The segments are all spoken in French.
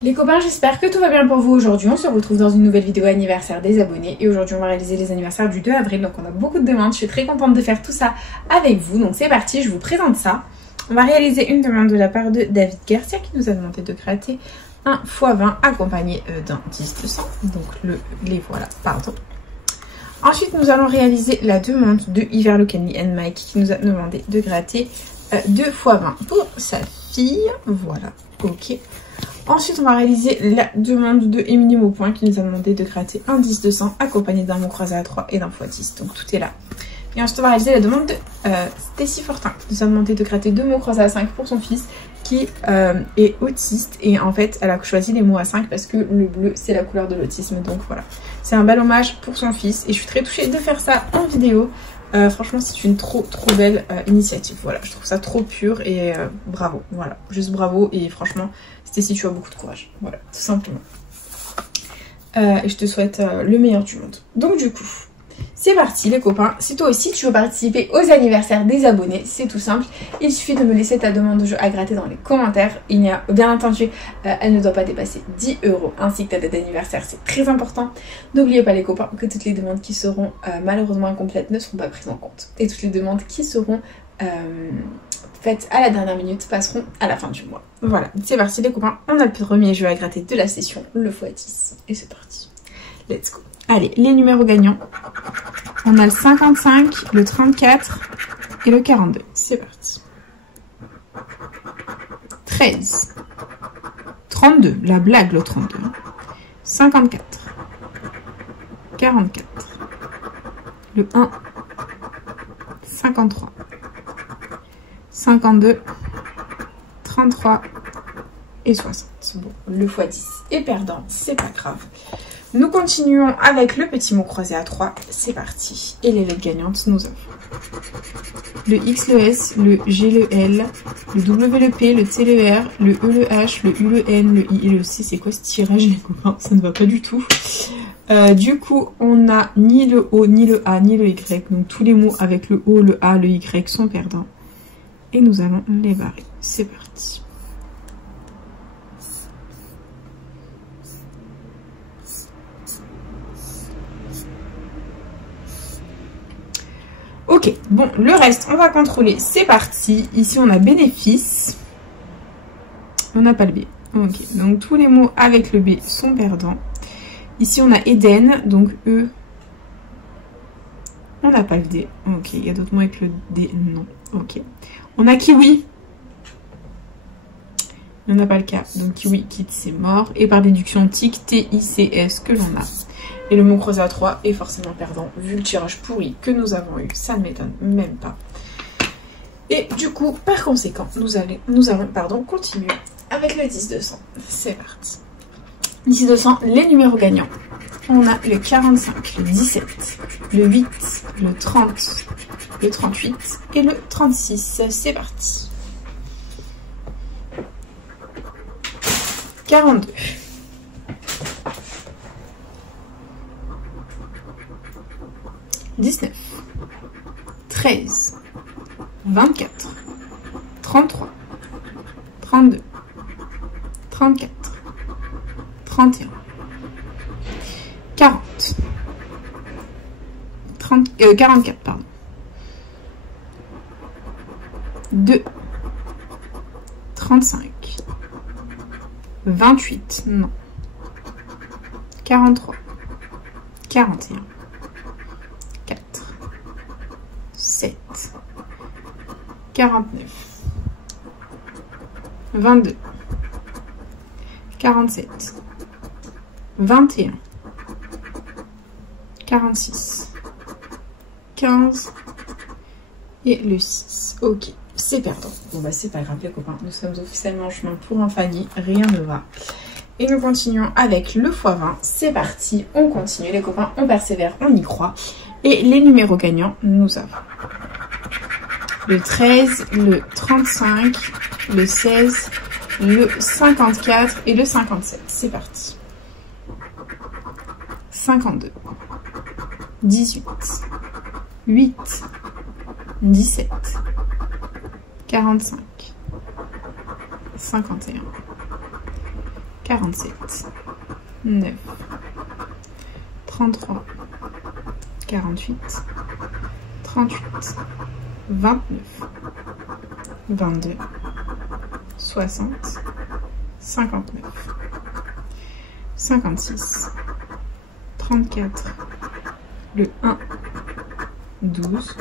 Les copains, j'espère que tout va bien pour vous aujourd'hui. On se retrouve dans une nouvelle vidéo anniversaire des abonnés et aujourd'hui on va réaliser les anniversaires du 2 avril, donc on a beaucoup de demandes. Je suis très contente de faire tout ça avec vous, donc c'est parti, je vous présente ça. On va réaliser une demande de la part de David Garcia qui nous a demandé de gratter un x20 accompagné d'un 10 de 100, donc les voilà, pardon. Ensuite nous allons réaliser la demande de Hiver Locani and Mike qui nous a demandé de gratter 2 x20 pour sa fille, voilà, ok. Ensuite, on va réaliser la demande de Émilie Maupoint qui nous a demandé de gratter un 10 de 100 accompagné d'un mot croisé à 3 et d'un x10. Donc tout est là. Et ensuite, on va réaliser la demande de Stécie Fortin qui nous a demandé de gratter 2 mots croisés à 5 pour son fils qui est autiste. Et en fait, elle a choisi les mots à 5 parce que le bleu, c'est la couleur de l'autisme. Donc voilà. C'est un bel hommage pour son fils. Et je suis très touchée de faire ça en vidéo. Franchement, c'est une trop belle initiative. Voilà, je trouve ça trop pur et bravo. Voilà, juste bravo. Et franchement, Stécie, tu as beaucoup de courage. Voilà, tout simplement. Et je te souhaite le meilleur du monde. Donc du coup, c'est parti les copains. Si toi aussi tu veux participer aux anniversaires des abonnés, c'est tout simple. Il suffit de me laisser ta demande de jeu à gratter dans les commentaires. Il n'y a bien entendu, elle ne doit pas dépasser 10 € ainsi que ta date d'anniversaire, c'est très important. N'oubliez pas les copains que toutes les demandes qui seront malheureusement incomplètes ne seront pas prises en compte. Et toutes les demandes qui seront faites à la dernière minute passeront à la fin du mois. Voilà, c'est parti les copains. On a le premier jeu à gratter de la session, le x10. Et c'est parti. Let's go. Allez, les numéros gagnants. On a le 55, le 34 et le 42. C'est parti. 13. 32, la blague le 32. 54. 44. Le 1. 53. 52. 33 et 60. Bon, le x10 est perdant, c'est pas grave. Nous continuons avec le petit mot croisé à 3. C'est parti. Et les lettres gagnantes, nous avons le X, le S, le G, le L, le W, le P, le T, le R, le E, le H, le U, le N, le I et le C. C'est quoi ce tirage les copains? Ça ne va pas du tout. Du coup, on n'a ni le O, ni le A, ni le Y. Donc tous les mots avec le O, le A, le Y sont perdants. Et nous allons les barrer. C'est parti. Ok, bon, le reste, on va contrôler. C'est parti. Ici, on a bénéfice. On n'a pas le B. Ok, donc tous les mots avec le B sont perdants. Ici, on a Eden, donc E. On n'a pas le D. Ok, il y a d'autres mots avec le D. Non. Ok. On a kiwi. On n'a pas le K. Donc kiwi, kit, c'est mort. Et par déduction, tic, T-I-C-S que l'on a. Et le mot croisé à 3 est forcément perdant, vu le tirage pourri que nous avons eu. Ça ne m'étonne même pas. Et du coup, par conséquent, nous allons continuer avec le 10 de 100. C'est parti. 10 de 100, les numéros gagnants. On a le 45, le 17, le 8, le 30, le 38 et le 36. C'est parti. 42. 19, 13, 24, 33, 32, 34, 31, 40, 44, pardon, 2, 35, 28, non, 43, 41, 7, 49, 22, 47, 21, 46, 15 et le 6. Ok, c'est perdant. Bon bah c'est pas grave les copains, nous sommes officiellement en chemin pour un Fanny, rien ne va. Et nous continuons avec le x20. C'est parti, on continue les copains, on persévère, on y croit. Et les numéros gagnants, nous avons le 13, le 35, le 16, le 54 et le 57. C'est parti. 52, 18, 8, 17, 45, 51, 47, 9, 33, 48, 38, 29, 22, 60, 59, 56, 34, le 1, 12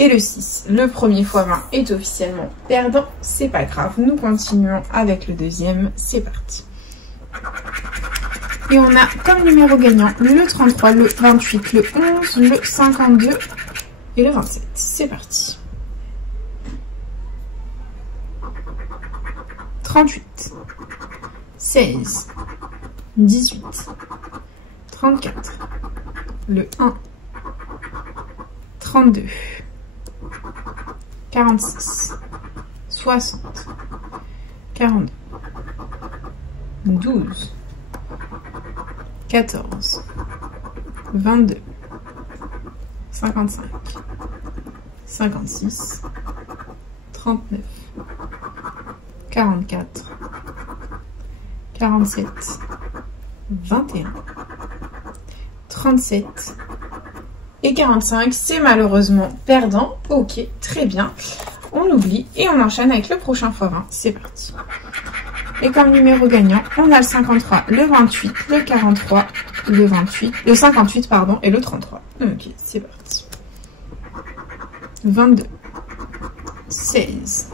et le 6. Le premier x20 est officiellement perdant, c'est pas grave. Nous continuons avec le deuxième, c'est parti. Et on a comme numéro gagnant le 33, le 28, le 11, le 52 et le 27. C'est parti. 38, 16, 18, 34, le 1, 32, 46, 60, 42, 12, 14, 22, 55, 56, 39, 44, 47, 21, 37 et 45. C'est malheureusement perdant. Ok, très bien. On oublie et on enchaîne avec le prochain x20. C'est parti. Et comme numéro gagnant, on a le 53, le 28, le 43, le 28, le 58 pardon et le 33. Ok, c'est parti. 22, 16,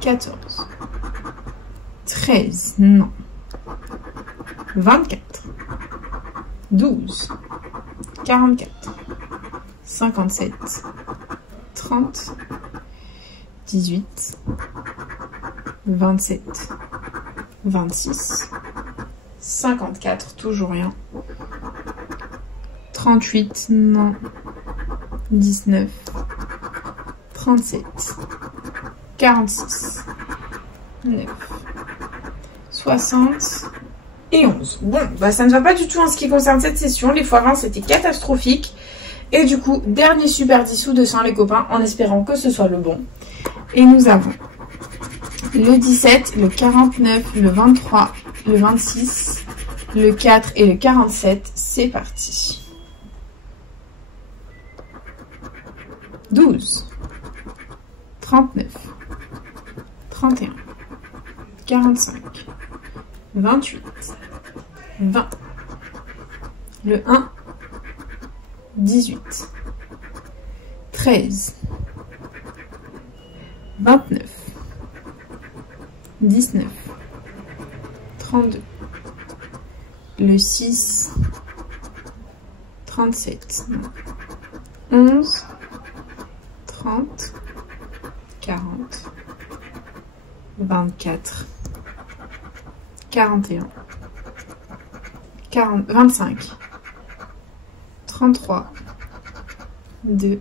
14, 13, non, 24, 12, 44, 57, 30, 18, 27, 26, 54, toujours rien, 38, non, 19, 37, 46, 9, 60 et 11. Bon, bah ça ne va pas du tout en ce qui concerne cette session. Les x20 c'était catastrophique. Et du coup, dernier super 10 sous 200 les copains, en espérant que ce soit le bon. Et nous avons le 17, le 49, le 23, le 26, le 4 et le 47. C'est parti. 12, 39, 31, 45, 28, 20, le 1, 18, 13, 29, 19, 32, le 6, 37, 11, 30, 40, 24, 41, 40, 25, 33, 2,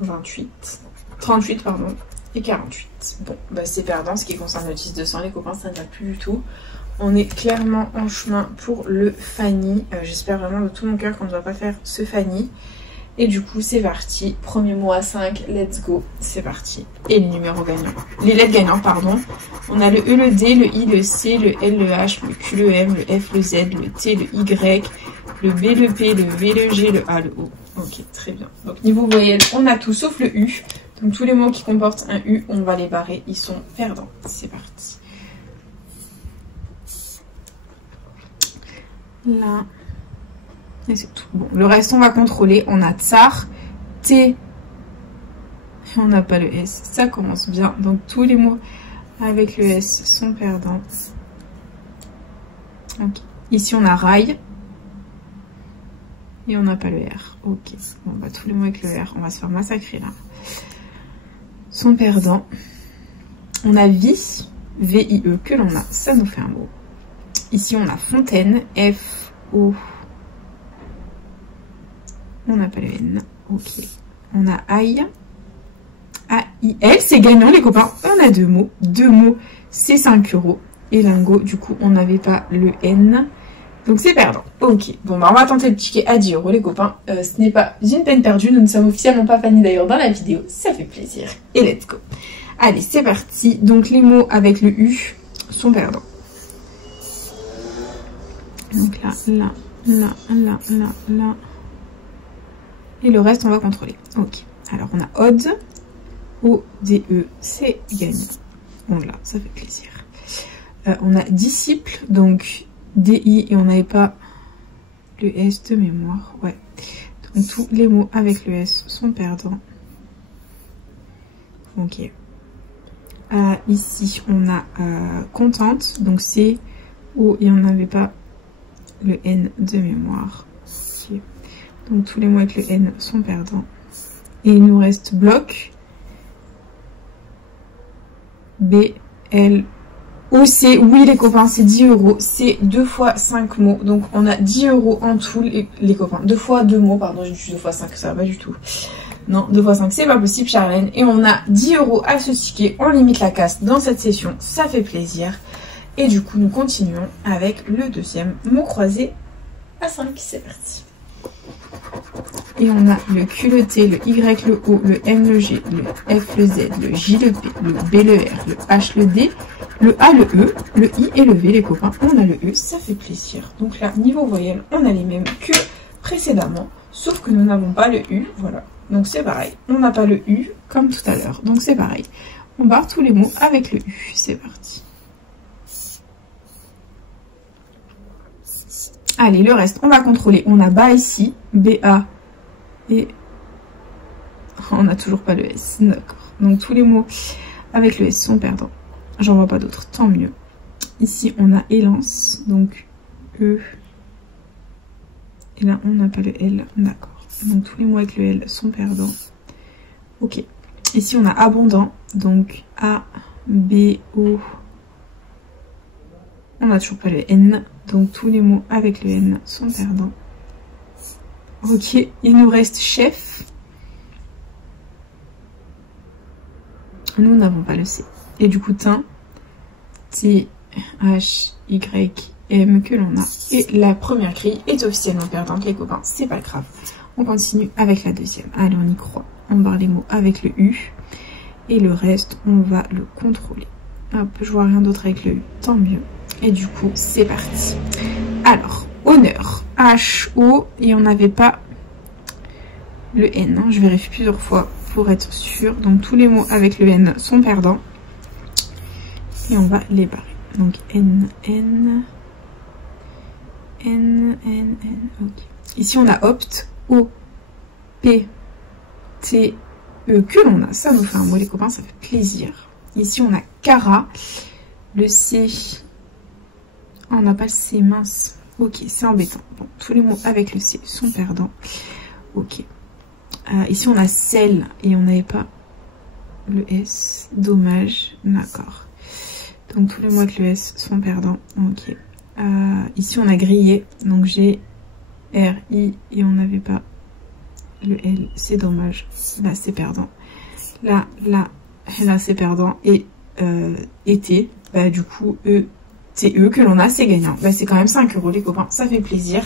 28, 38 pardon, et 48. Bon, bah c'est perdant ce qui concerne le 10-200 les copains, ça ne va plus du tout. On est clairement en chemin pour le Fanny. J'espère vraiment de tout mon cœur qu'on ne va pas faire ce Fanny. Et du coup, c'est parti. Premier mot à 5, let's go. C'est parti. Et les numéros gagnants. Les lettres gagnantes, pardon. On a le E, le D, le I, le C, le L, le H, le Q, le M, le F, le Z, le T, le Y, le B, le P, le V, le G, le A, le O. Ok, très bien. Donc, niveau voyelle, on a tout sauf le U. Donc, tous les mots qui comportent un U, on va les barrer. Ils sont perdants. C'est parti. Là. Et c'est tout. Bon, le reste, on va contrôler. On a Tsar, T. On n'a pas le S. Ça commence bien. Donc, tous les mots avec le S sont perdants. Okay. Ici, on a Rail. Et on n'a pas le R. Ok. Bon, bah, tous les mots avec le R, on va se faire massacrer là. Sont perdants. On a Vie, V-I-E, que l'on a. Ça nous fait un mot. Ici, on a Fontaine, F-O. On n'a pas le N. Ok. On a Aïe. A-I-L. C'est gagnant, les copains. On a deux mots. Deux mots, c'est 5 €. Et lingot, du coup, on n'avait pas le N. Donc, c'est perdant. Ok. Bon, bah, on va tenter le ticket à 10 €, les copains. Ce n'est pas une peine perdue. Nous ne sommes officiellement pas Fanny d'ailleurs dans la vidéo. Ça fait plaisir. Et let's go. Allez, c'est parti. Donc, les mots avec le U. sont perdants. Donc là, là, là, là, là, là. Et le reste, on va contrôler. Ok. Alors, on a odds. O-D-E, c'est gagnant. Bon, là, ça fait plaisir. On a disciple, donc D-I, et on n'avait pas le S de mémoire. Ouais. Donc, tous les mots avec le S sont perdants. Ok. Ici, on a contente, donc c'est O, et on n'avait pas le N de mémoire. Okay. Donc tous les mots avec le N sont perdants. Et il nous reste bloc. B, L, O, C. Oui les copains, c'est 10 €. C'est 2 fois 5 mots. Donc on a 10 € en tout les copains. 2 fois 2 mots, pardon, j'ai dit 2 fois 5, ça va pas du tout. Non, 2 fois 5, c'est pas possible, Charlène. Et on a 10 € à se sticker. On limite la casse dans cette session. Ça fait plaisir. Et du coup, nous continuons avec le deuxième mot croisé à 5. C'est parti. Et on a le Q, le T, le Y, le O, le M, le G, le F, le Z, le J, le P, le B, le R, le H, le D, le A, le E, le I et le V, les copains. On a le E, ça fait plaisir. Donc là, niveau voyelle, on a les mêmes que précédemment, sauf que nous n'avons pas le U, voilà. Donc c'est pareil, on n'a pas le U comme tout à l'heure, donc c'est pareil. On barre tous les mots avec le U, c'est parti. Allez, le reste, on va contrôler. On a bas ici, B-A, et on n'a toujours pas le S, d'accord. Donc tous les mots avec le S sont perdants. J'en vois pas d'autres, tant mieux. Ici, on a élance, donc E. Et là, on n'a pas le L, d'accord. Donc tous les mots avec le L sont perdants. Ok. Ici, on a abondant, donc A, B, O. On n'a toujours pas le N, donc tous les mots avec le N sont perdants. Ok, il nous reste chef. Nous n'avons pas le C. Et du coup, teint, T, H, Y, M que l'on a. Et la première grille est officiellement perdante, les copains, c'est pas grave. On continue avec la deuxième. Allez, on y croit. On barre les mots avec le U. Et le reste, on va le contrôler. Hop, je vois rien d'autre avec le U, tant mieux. Et du coup, c'est parti. Alors, honneur, H-O, et on n'avait pas le N. Hein. Je vérifie plusieurs fois pour être sûr. Donc, tous les mots avec le N sont perdants. Et on va les barrer. Donc, N, N, N, N, N, ok. Ici, on a opt, O, P, T, E, que l'on a. Ça nous fait un mot, les copains, ça fait plaisir. Ici, on a cara, le C... on n'a pas le C, mince. Ok, c'est embêtant. Bon, tous les mots avec le C sont perdants. Ok. Ici, on a celle et on n'avait pas le S. Dommage. D'accord. Donc, tous les mots avec le S sont perdants. Ok. Ici, on a grillé. Donc, G, R, I et on n'avait pas le L. C'est dommage. Là, c'est perdant. Là, c'est perdant. Et T, bah, du coup, E. C'est eux que l'on a, c'est gagnant. Bah, c'est quand même 5 € les copains, ça fait plaisir.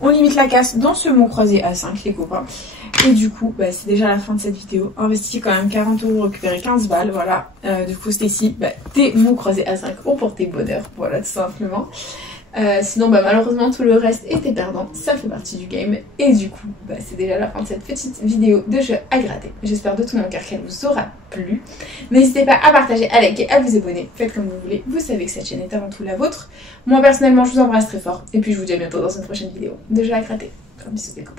On limite la casse dans ce mot croisé à 5 les copains. Et du coup, bah, c'est déjà la fin de cette vidéo. Investi quand même 40 €, récupérer 15 balles, voilà. Du coup, Stacy, bah, tes mots croisés à 5 ont porté bonheur, voilà, tout simplement. Sinon, bah, malheureusement, tout le reste était perdant. Ça fait partie du game. Et du coup, bah, c'est déjà la fin de cette petite vidéo de jeu à gratter. J'espère de tout mon cœur qu'elle vous aura plu. N'hésitez pas à partager, à liker, à vous abonner. Faites comme vous voulez. Vous savez que cette chaîne est avant tout la vôtre. Moi, personnellement, je vous embrasse très fort. Et puis, je vous dis à bientôt dans une prochaine vidéo de jeu à gratter. Bisous les copains.